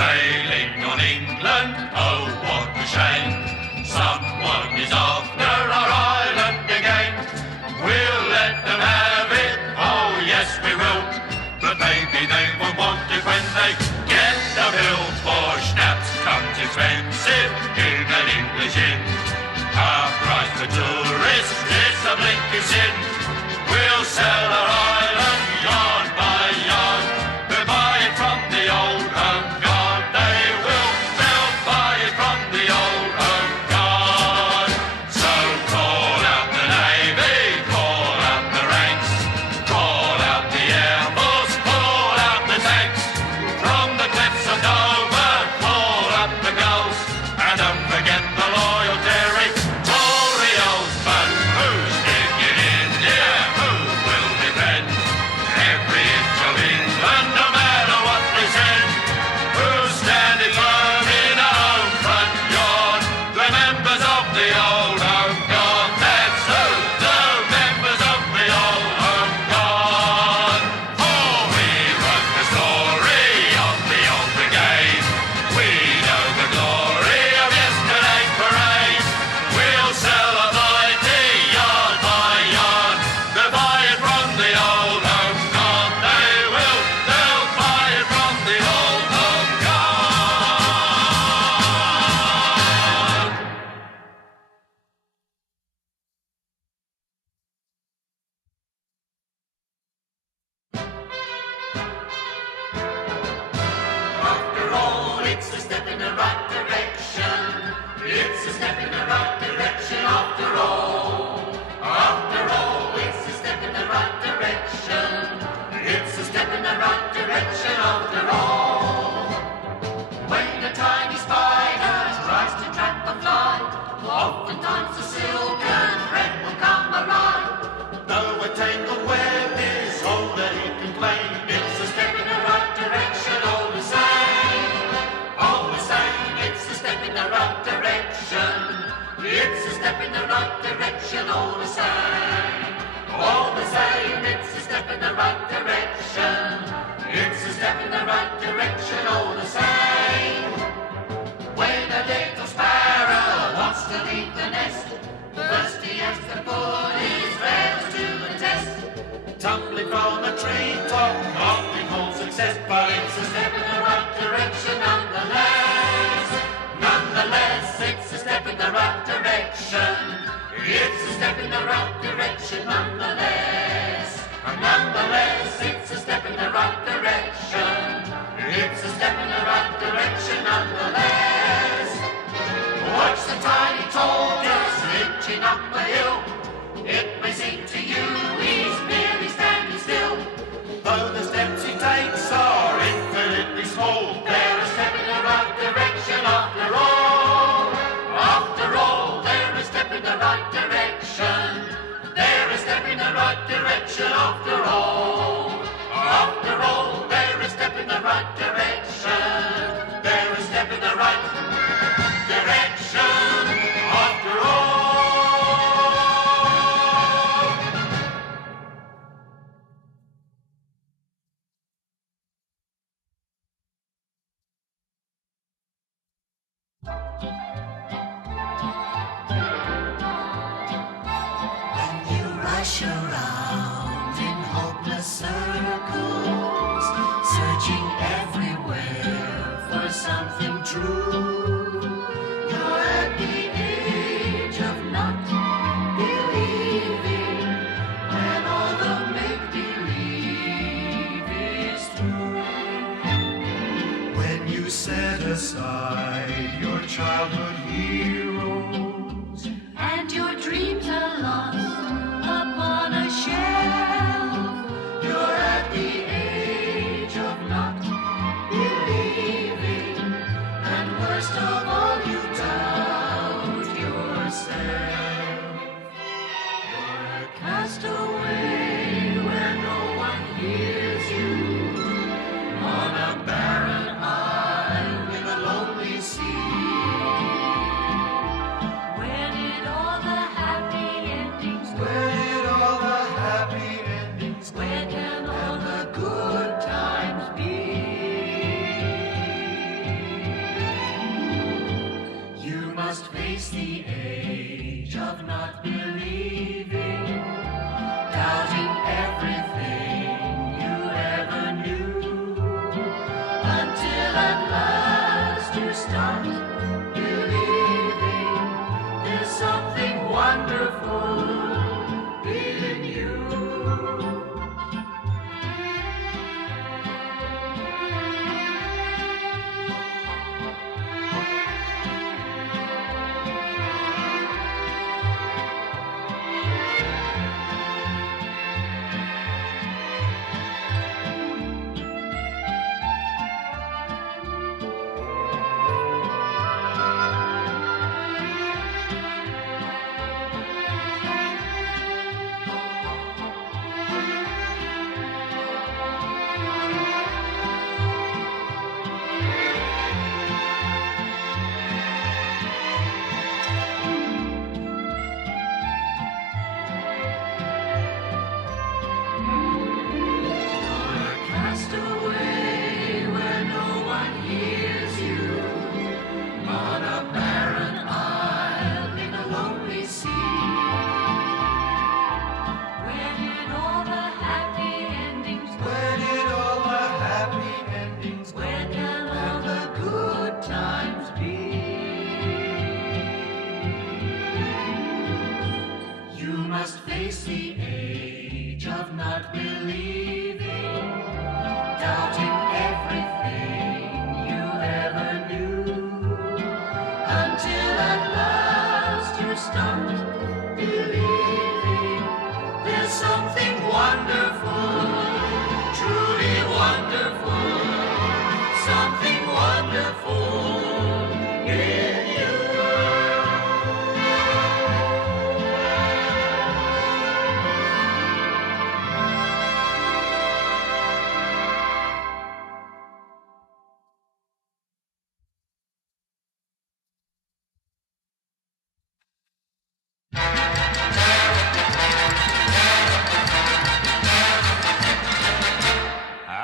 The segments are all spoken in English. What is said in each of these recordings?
sailing on England, oh what a shame. Someone is after our island again. We'll let them have it, oh yes we will. But maybe they won't want it when they get the bill. For schnapps comes expensive in an English inn. Our price for tourists is a blinking sin. We'll sell our island yard by yard. They'll buy it from the old home guard. They will, they'll buy it from the old home guard. So call out the Navy, call out the ranks, call out the Air Force, call out the tanks. From the cliffs of Dover, call up the gulls. And don't forget the loyal Tory oath. But who's digging in here? Who will defend every inch of England, no matter what they send? Who's standing firm in our own front yard? The members of the old home guard. That's who, the members of the old home guard. For we wrote the story of the old brigade. We know the glory of yesterday's parade. We'll sell a mighty yard by yard. They'll buy it from the old home guard. They will, they'll buy it from the old home guard. After all, it's a step in the right direction. It's a step in the right direction after all. After all, it's a step in the right direction. It's a step in the right direction after all. When a tiny spider tries to trap a fly, oftentimes the silken thread will come awry. Though a tangled web is all that he can claim, it's a step in the right direction all the same. All the same, it's a step in the right direction. It's a step in the right direction all the same. All the same, it's a step in the right direction. It's a step in the right direction all the same. When a little sparrow wants to leave the nest, first he has to put his feathers to the test. Tumbling from a treetop, often holds success, but it's a step in the right direction nonetheless. Nonetheless, it's a step in the right direction. It's a step in the right direction nonetheless. Nonetheless, it's a step in the right direction. It's a step in the right direction nonetheless. Watch the tiny tortoise inching up a hill. It may seem to you he's merely standing still. Though the steps he takes are infinitely small, they're a step in the right direction after all. After all, they're a step in the right direction. They're a step in the right direction after all. After all, they're a step in the right direction. They're a step in the right direction after all. When you rush around in hopeless circles, searching everywhere for something true, you're at the age of not believing, when all the make-believe is through. When you set aside your childhood heroes and your dreams are lost upon a shelf, you're at the age of not believing, and worst of all, you doubt yourself. You're a castaway where no one hears you, on a barren isle in a lonely sea. Where did all the happy endings go? Where did all the happy endings go? Where can all the good times be? must face the age of not believing, doubting everything you ever knew, until at last you start believing there's something wonderful, truly wonderful, something wonderful in you.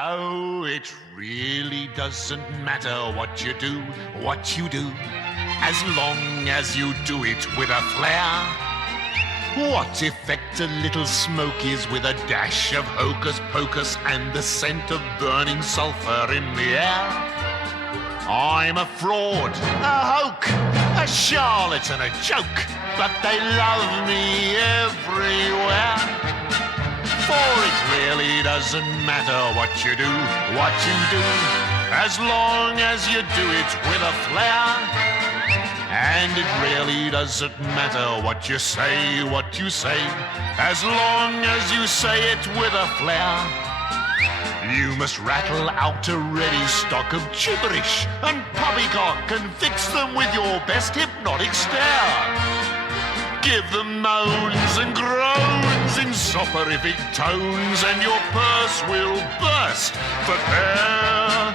Oh, it really doesn't matter what you do, as long as you do it with a flair. What effect a little smoke is with a dash of hocus pocus and the scent of burning sulfur in the air. I'm a fraud, a hoke, a charlatan, a joke, but they love me everywhere. For it really doesn't matter what you do, as long as you do it with a flair. And it really doesn't matter what you say, as long as you say it with a flair. You must rattle out a ready stock of gibberish and poppycock and fix them with your best hypnotic stare. Give them moans and groans in soporific tones, and your purse will burst for air.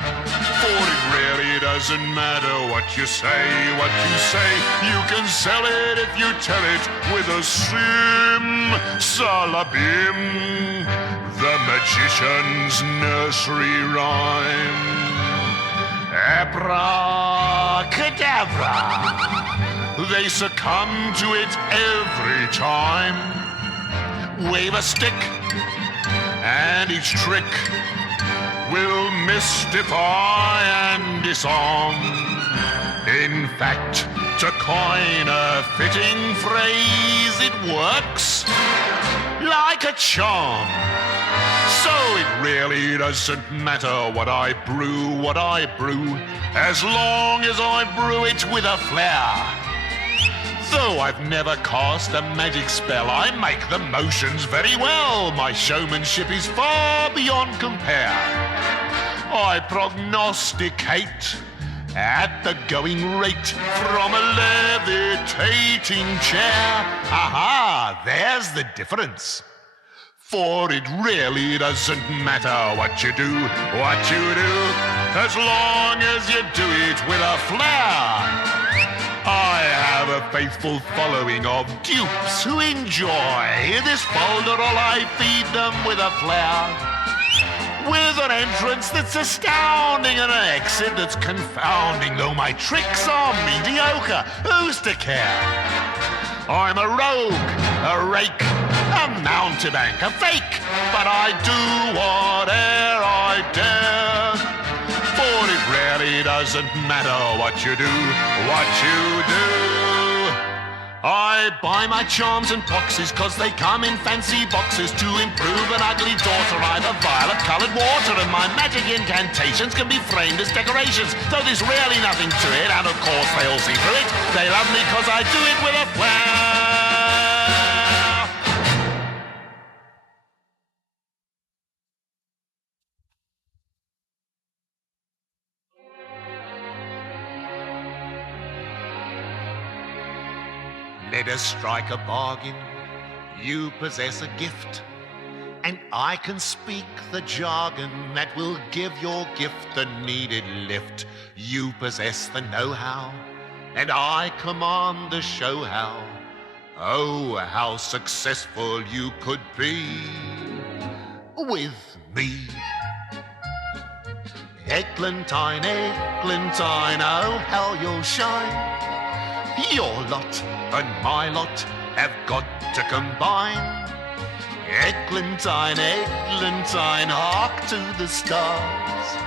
For it really doesn't matter what you say, you can sell it if you tell it with a sim-salabim, the magician's nursery rhyme. Abracadabra, they succumb to it every time. Wave a stick, and each trick will mystify and disarm. In fact, to coin a fitting phrase, it works like a charm. So it really doesn't matter what I brew, as long as I brew it with a flair. Though I've never cast a magic spell, I make the motions very well. My showmanship is far beyond compare. I prognosticate at the going rate from a levitating chair. Aha, there's the difference. For it really doesn't matter what you do, as long as you do it with a flair. I have a faithful following of dupes who enjoy this folderol. I feed them with a flair, with an entrance that's astounding and an exit that's confounding. Though my tricks are mediocre, who's to care? I'm a rogue, a rake, a mountebank, a fake, but I do whate'er I dare. For it really doesn't matter what you do, I buy my charms and proxies 'cause they come in fancy boxes to improve an ugly daughter. I've a violet-coloured water, and my magic incantations can be framed as decorations. Though there's really nothing to it, and of course they all see through it. They love me 'cause I do it with a flair. Let us strike a bargain. You possess a gift, and I can speak the jargon that will give your gift the needed lift. You possess the know-how, and I command the show how. Oh, how successful you could be with me. Eglantine, Eglantine, oh, how you'll shine. Your lot and my lot have got to combine. Eglantine, Eglantine, hark to the stars.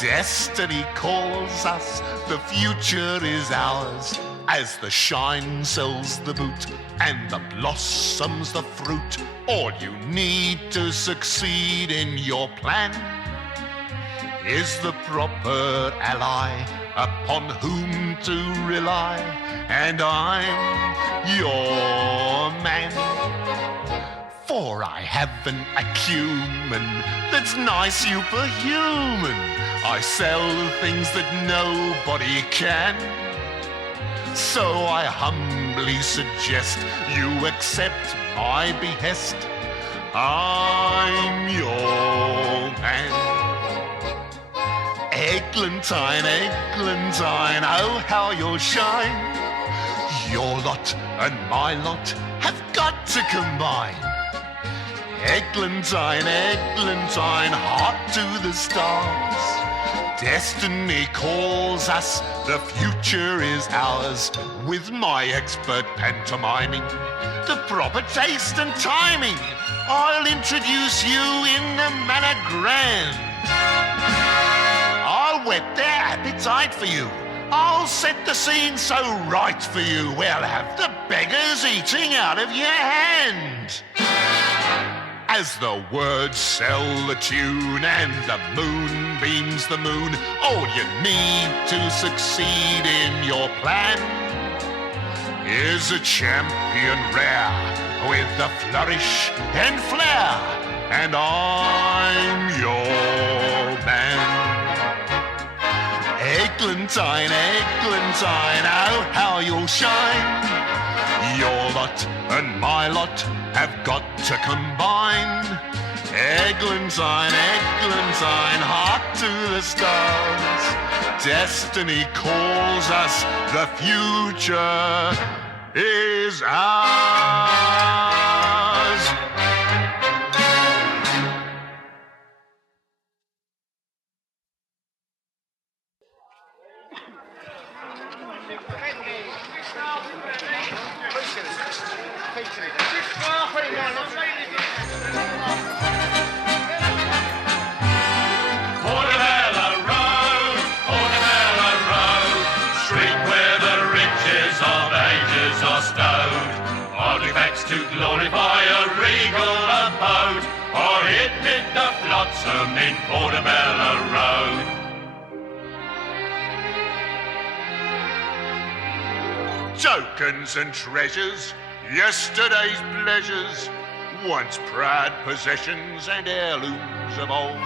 Destiny calls us, the future is ours. As the shine sells the boot and the blossoms the fruit, all you need to succeed in your plan is the proper ally upon whom to rely, and I'm your man. For I have an acumen that's nice superhuman. I sell things that nobody can. So I humbly suggest you accept my behest. I'm your man. Eglantine, Eglantine, oh how you'll shine. Your lot and my lot have got to combine. Eglantine, Eglantine, heart to the stars. Destiny calls us, the future is ours. With my expert pantomiming, the proper taste and timing, I'll introduce you in a manner grand. I'll whet their appetite for you. I'll set the scene so right for you. We'll have the beggars eating out of your hand. As the words sell the tune and the moon beams the moon, all you need to succeed in your plan is a champion rare with the flourish and flair, and I'm your man. Eglantine, Eglantine, oh how you'll shine. Your lot and my lot have got to combine. Eglantine, Eglantine, heart to the stars. Destiny calls us, the future is ours. Portobello Road, Portobello Road, street where the riches of ages are stowed. Artifacts to glorify a regal abode, or hid mid the flotsam in Portobello Road. Tokens and treasures, yesterday's pleasures, once proud possessions and heirlooms of old.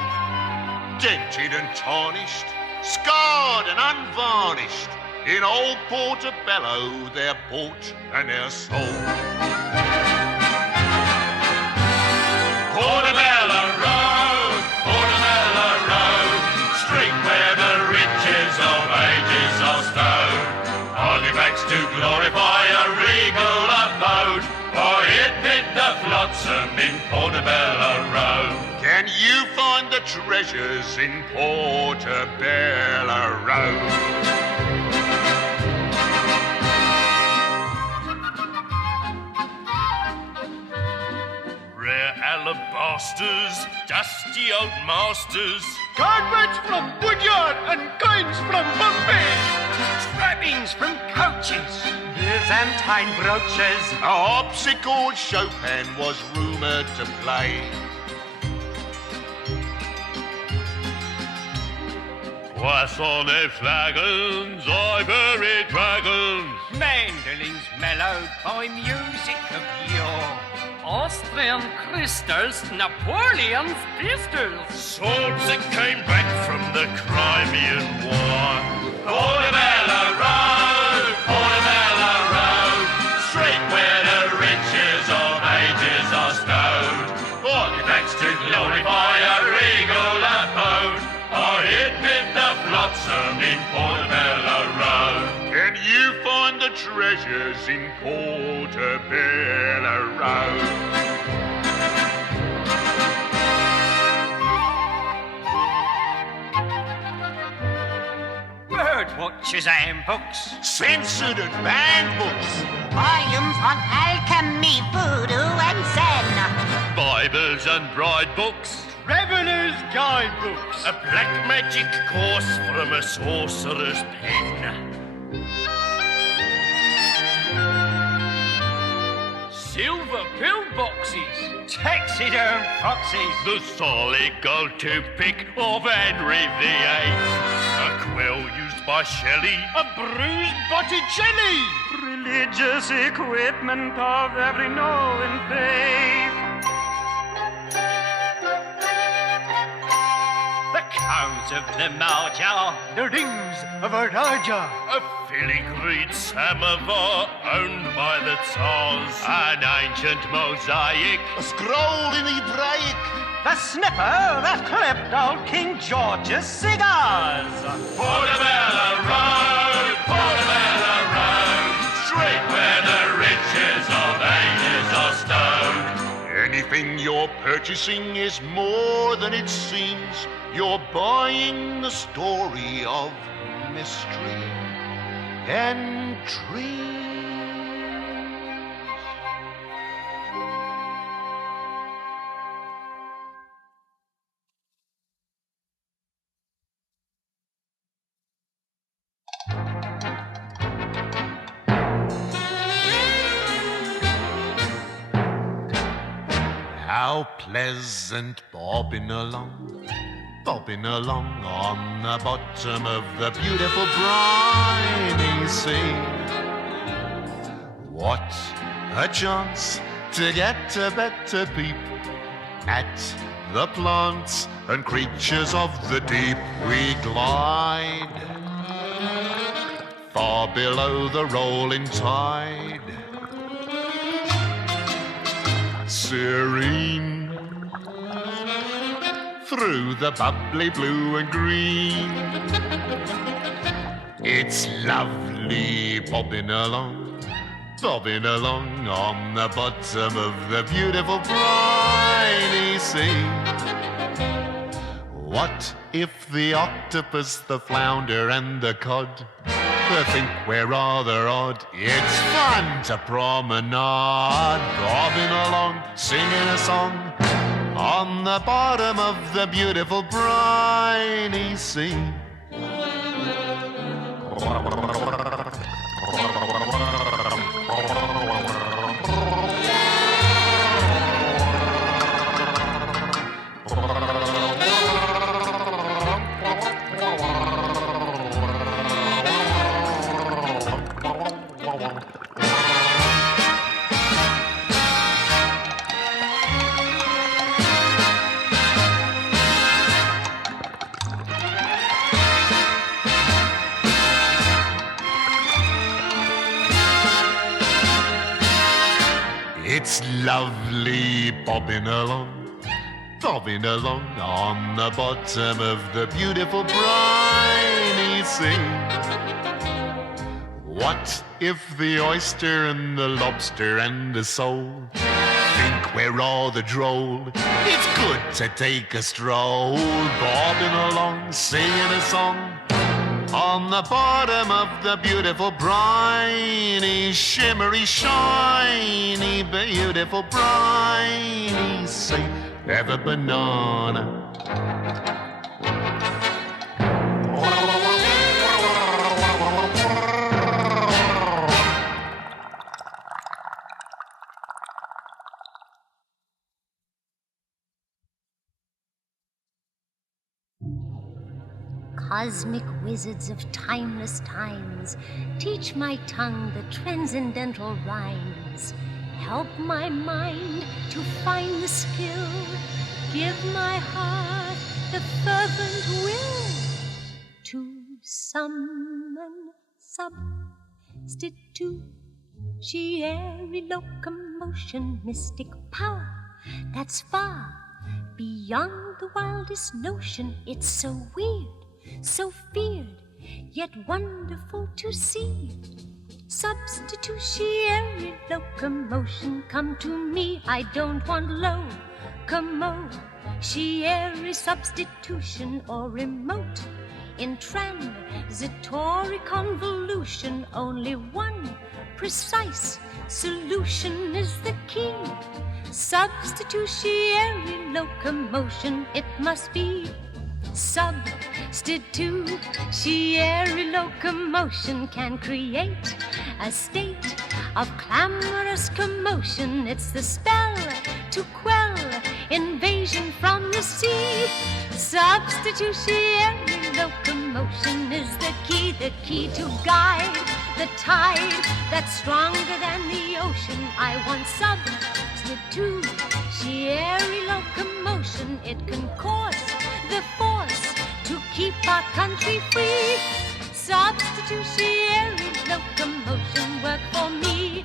Dented and tarnished, scarred and unvarnished, in old Portobello they're bought and they're sold. Portobello Road, Portobello Road, street where the riches of ages are stowed. Artifacts to glorify a regal abode, or hid mid the flotsam in Portobello Road. Can you find the treasures in Portobello Road? Rare alabasters, dusty old masters, Carpets from Woodyard and coins from Bombay. Trappings from coaches. Byzantine brooches. A harpsichord Chopin was rumoured to play. poissonnet flagons, ivory dragons, Mandolins mellowed by music of yore. Austrian crystals, Napoleon's pistols. swords that came back from the Crimean War. Portobello Road, Portobello Road, street where the riches of ages are stowed. Artifacts to glorify a regal abode, or hid mid the flotsam in Portobello Road. Can you find the treasures in Portobello Road? Bird watchers and books. Censored and banned books. Volumes on alchemy, voodoo, and zen. Bibles and bride books, Traveler's guidebooks. a black magic course from a sorcerer's pen. silver pillboxes, Taxiderm foxes. The solid gold toothpick of Henry VIII. A quill used by Shelley. A bruised Botticelli. religious equipment of every knowing faith. The cows of the Mahja. The rings of a Raja. A filigreed samovar owned by the Tsars. An ancient mosaic. A scroll in Hebraic. The sniffer that clipped old King George's cigars. Portobello Road, Portobello Road, straight where the riches of ages are stowed. Anything you're purchasing is more than it seems. You're buying the story of mystery and dreams. How pleasant bobbing along on the bottom of the beautiful briny sea. What a chance to get a better peep at the plants and creatures of the deep. We glide far below the rolling tide, serene through the bubbly blue and green. It's lovely bobbing along on the bottom of the beautiful briny sea. What if the octopus, the flounder and the cod think we're rather odd? It's fun to promenade, bobbing along, singing a song on the bottom of the beautiful briny sea. It's lovely bobbing along on the bottom of the beautiful briny sea. What if the oyster and the lobster and the sole think we're rather droll? It's good to take a stroll, bobbing along, singing a song on the bottom of the beautiful briny, shimmery, shiny, beautiful briny sea. Have a banana. Cosmic wizards of timeless times, teach my tongue the transcendental rhymes. Help my mind to find the skill, give my heart the fervent will to summon substitutionary locomotion, mystic power that's far beyond the wildest notion. It's so weird, so feared, yet wonderful to see. Substitutionary locomotion, come to me. I don't want locomotionary substitution or remote in transitory convolution. Only one precise solution is the key. Substitutionary locomotion, it must be Substitutionary locomotion can create a state of clamorous commotion. It's the spell to quell invasion from the sea. Substitutionary locomotion is the key to guide the tide that's stronger than the ocean. I want substitutionary locomotion. It can cause the force to keep our country free. Substitutionary locomotion work for me.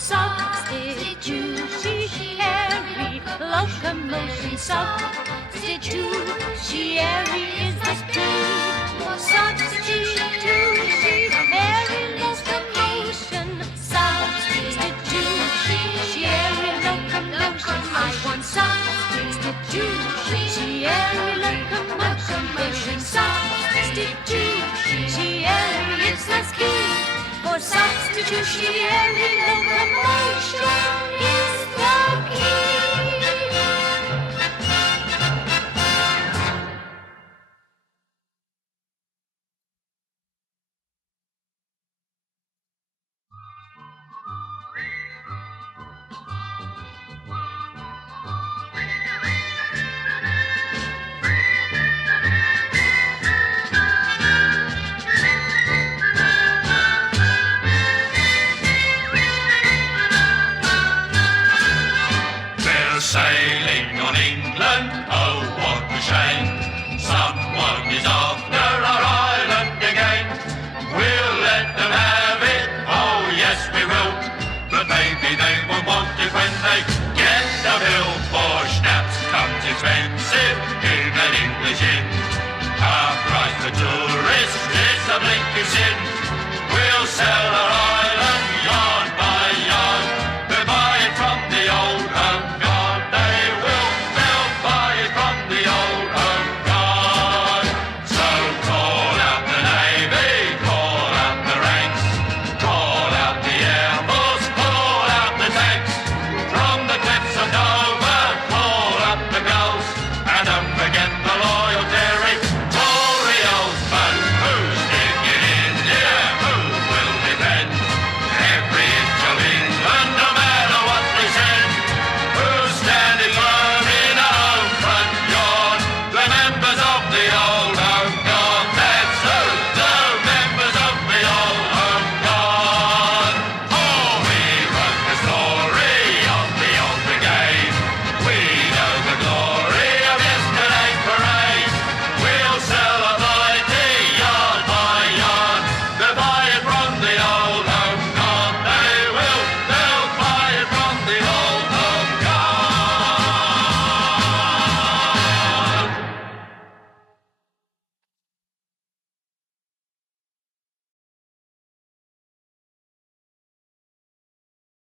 Substitutionary locomotion. Substitutionary is the key. Substitutionary locomotion. Substitutionary locomotion. I want substitutionary locomotion. Substitutionary is the key. For substitutionary locomotion is the key. Sailing on England, oh what a shame. Someone is after our island again. We'll let them have it, oh yes we will. But maybe they won't want it when they get the bill. For schnapps comes expensive in an English inn. Our price for tourists is a blinking sin. We'll sell our island yard by yard. We'll buy it from the old home. The